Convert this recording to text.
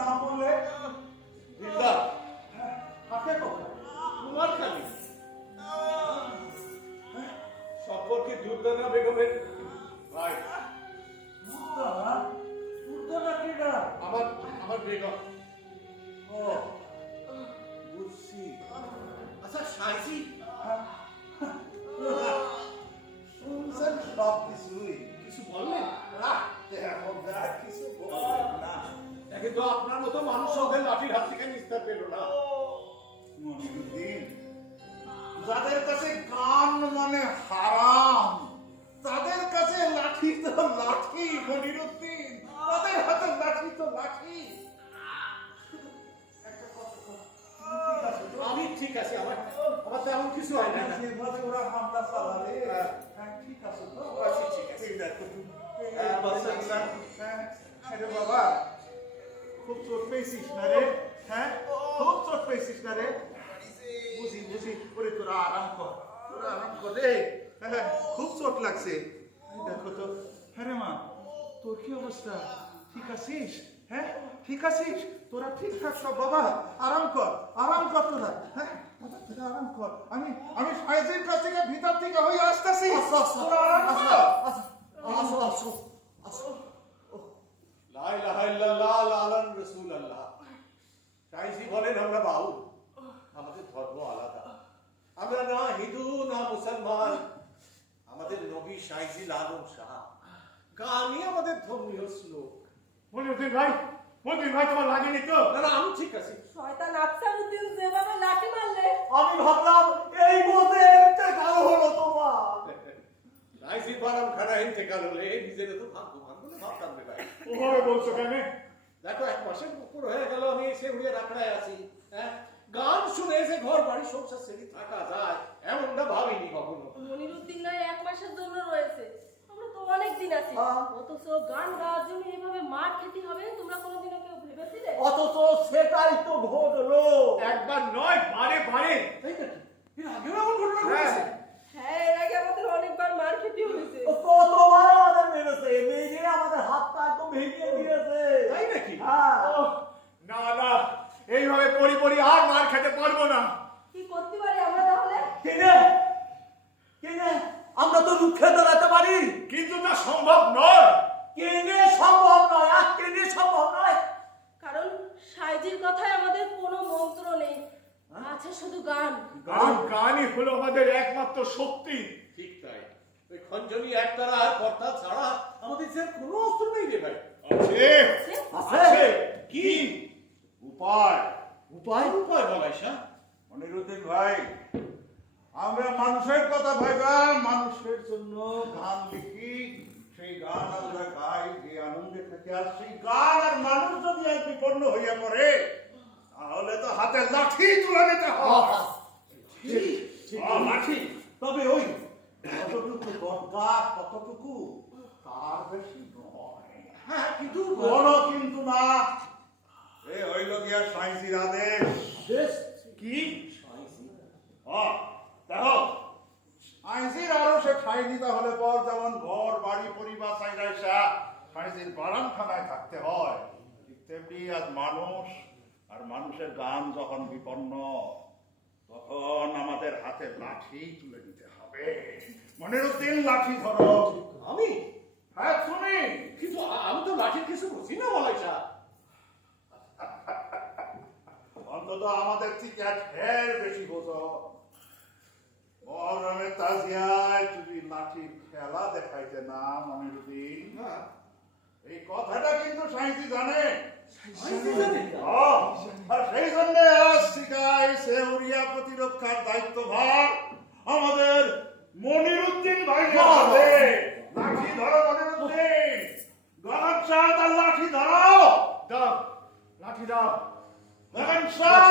না বললে দিলদার থাকে কোথায়? তোমার খালি সম্পর্কে দুর্দানা বেগমের ভাই দুর্দানা? দুর্দানা কিনা? আমার আমার বেগম। ও বুঝছি। আচ্ছা সাইজি শুনছেন সব কিছুই। কিছু বললেন? এখন আর কিছু বলবেন না। একে তো আপনার মতো মানুষ ওদের লাঠির হাত থেকে নিস্তার পেল না। মনিরুদ্দিন, যাদের কাছে গান মানে হারাম, তাদের কাছে লাঠি তো লাঠি। মনিরুদ্দিন, তাদের হাতে লাঠি তো লাঠি। একটা কথা বল, ঠিক আছে তো? আমি ঠিক আছে, আমার আমার তেমন কিছু হয় না। যেভাবে ওরা হামলা চালালে, হ্যাঁ, ঠিক আছে তো? আচ্ছা, ঠিক আছে। এই দেখো তুমি। হ্যাঁ, বাচ্চা আচ্ছা। হ্যাঁ, আরে বাবা, খুব চোট পেয়েছিস না রে? হ্যাঁ, খুব চোট পেয়েছিস না রে? বুঝি বুঝি, ওরে তোরা আরাম কর, তোরা আরাম কর রে। হ্যাঁ, খুব চোট লাগছে। এই দেখো তো। হ্যাঁ রে মা, তোর কি অবস্থা? ঠিক আছিস? হ্যাঁ, ঠিক আছিস? তোরা ঠিকঠাক সব? বাবা আরাম কর, আরাম কর তোরা। হ্যাঁ, তোরা আরাম কর। আমি আমি ফাইজের কাছ থেকে ভিতর থেকে হয়ে আসতেছি। তোরা আরাম কর। আসো আসো আসো। লা ইলাহা ইল্লাল্লাহ লালান রাসূলুল্লাহ। সাইজি বলেন আমরা বাউল, আমাদের ধর্ম আলাদা। আমরা না হিন্দু না মুসলমান। আমাদের নবী সাইজি লালন শাহ, গানই আমাদের ধর্মীয় শ্লোক। মনিরুদ্দিন ভাই, মনিরুদ্দিন ভাই, তোমার লাগেনি তো? না না, আমি ঠিক আছি। শয়তান আফসারউদ্দিন যেভাবে লাঠি মারলে, আমি ভাবলাম এই বলতে একটা কালো হলো তোমার। সাইজি বারাম খানা ইন্তেকাল হলে নিজের তো ভাগ্য ভাঙলে ভাবতাম রে ভাই। ওভাবে বলছো কেন? দেখো, 1 মাসের উপর হয়ে গেল আমি এসে উড়ে রাখড়ায় আছি। হ্যাঁ, গান শুনে এসে ঘর বাড়ি সংসার ছেড়ে থাকা যায় এমনটা ভাবিনি কখনো। মনিরুদ্দিন নয় 1 মাসের জন্য রয়েছে, আমরা তো অনেক দিন আছি। অথচ গান গাওয়ার জন্য এভাবে মার খেতে হবে তোমরা কোনোদিনও কেউ ভেবেছিলে? অথচ সেটাই তো ঘটলো। একবার নয়, বারে বারে। তাই নাকি? এর আগেও এমন ঘটনা ঘটেছে? হ্যাঁ, এর আগে আমাদের অনেকবার মার খেতে হয়েছে। কতবার আমাদের মেরেছে, মেরে আমাদের হাত পা একদম ভেঙে দিয়েছে। তাই নাকি? হ্যাঁ। ওহ, না না, এইভাবে পরি পরি আর মার খেতে পারবো না। কি করতে পারি আমরা তাহলে? কিনে কিনে আমরা তো রুখে দাঁড়াতে পারি, কিন্তু তা সম্ভব নয়। কিনে সম্ভব নয়, আর কিনে সম্ভব নয়। কারণ সাইজির কথায় আমাদের কোনো মন্ত্র নেই, আছে শুধু গান। কারণ গানই হলো আমাদের একমাত্র শক্তি। ঠিক তাই। ওই খঞ্জনি একতারা আর কর্তা ছাড়া আমাদের যে কোনো অস্ত্র নেই রে ভাই। আছে আছে। কি উপায়? উপায় উপায় বলাই শাহ। মনিরুদ্দিন ভাই, আমরা মানুষের কথা ভাইবা মানুষের জন্য গান লিখি, সেই গান আমরা গাই যে আনন্দে থেকে। আর সেই গান আর মানুষ যদি এক বিপন্ন হইয়া পড়ে, তাহলে তো হাতে লাঠি তুলে নিতে হয়। লাঠি, তবে ওই কতটুকু দরকার কতটুকু, তার বেশি নয়। হ্যাঁ, কিন্তু কোনো কিন্তু না। এ হইল গিয়া সাইন্সির আদেশ। কি? দেখো, আইনজির আরো সে ঠাই নিতে হলে পর যেমন ঘর বাড়ি পরিবার চাইরাইসা সাইন্সির বারামখানায় থাকতে হয়, ঠিক তেমনি আজ মানুষ আর মানুষের গান যখন বিপন্ন, তখন আমাদের হাতে লাঠি তুলে নিতে হবে। মনিরুদ্দিন, লাঠি ধরো। আমি? হ্যাঁ তুমি। কিন্তু আমি তো লাঠির কিছু বুঝি না বলাই শাহ। অন্তত আমাদের থেকে ঢের বেশি বোঝো। মহরমের তাজিয়ায় যদি লাঠির খেলা দেখাইতে না মনিরুদ্দিন, এই কথাটা কিন্তু সাইন্সি জানে। আর সেই জন্য আজ শিখাই সেউরিয়া প্রতিরক্ষার দায়িত্বভার আমাদের মনিরুদ্দিন ভাই হবে। লাঠি ধরো মনিরুদ্দিন, গলার চাঁদ আর লাঠি ধরো। দাও লাঠি দাও। গগন শাহ